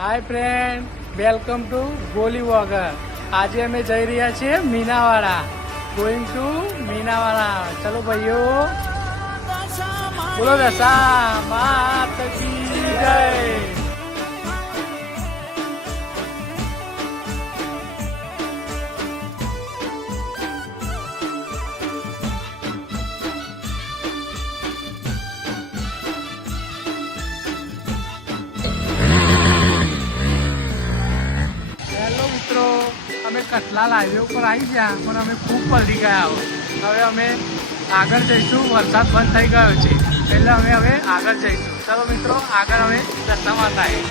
Hi friend, welcome to ગોલી વોગર. આજે અમે જઈ રહ્યા છીએ મીનાવાડા. Going to Minavada. ચલો ભાઈઓ, બોલો દશા માત કી જય. અમે કટલાલ હાઈવે ઉપર આવી ગયા પણ અમે ખૂબ પલટી ગયા. હવે અમે આગળ જઈશું. વરસાદ બંધ થઈ ગયો છે એટલે અમે હવે આગળ જઈશું. ચલો મિત્રો, આગળ અમે રસ્તામાં થાય.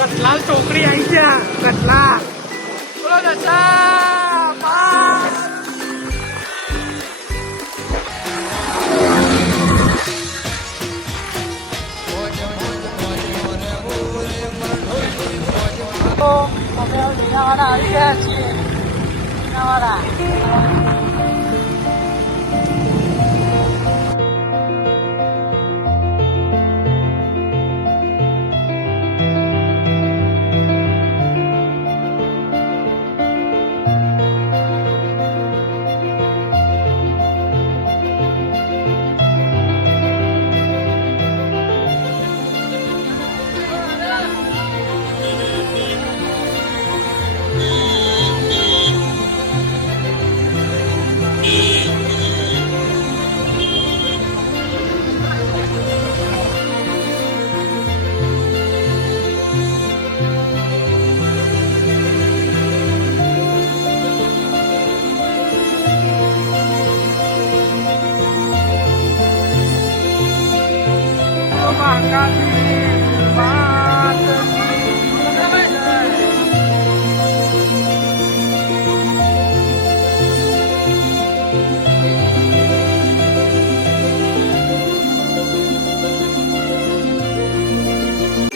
કટલાલ ચોકડી આવી ગયા. કટલાલ બોલો દશા માત. અમે મીનાવાડા આવી ગયા છીએ. મીનાવાડા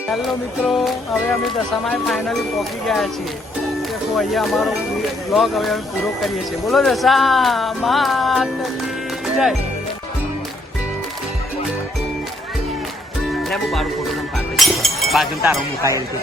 હેલો મિત્રો, હવે અમે દશામાં ફાઇનલી પહોંચી ગયા છીએ. તો અહીંયા અમારો બ્લોગ હવે અમે પૂરો કરીએ છીએ. બોલો દશા માત કી જય. બારું ફોટો પાડે બાજુ તારો મુકાયેલ છે.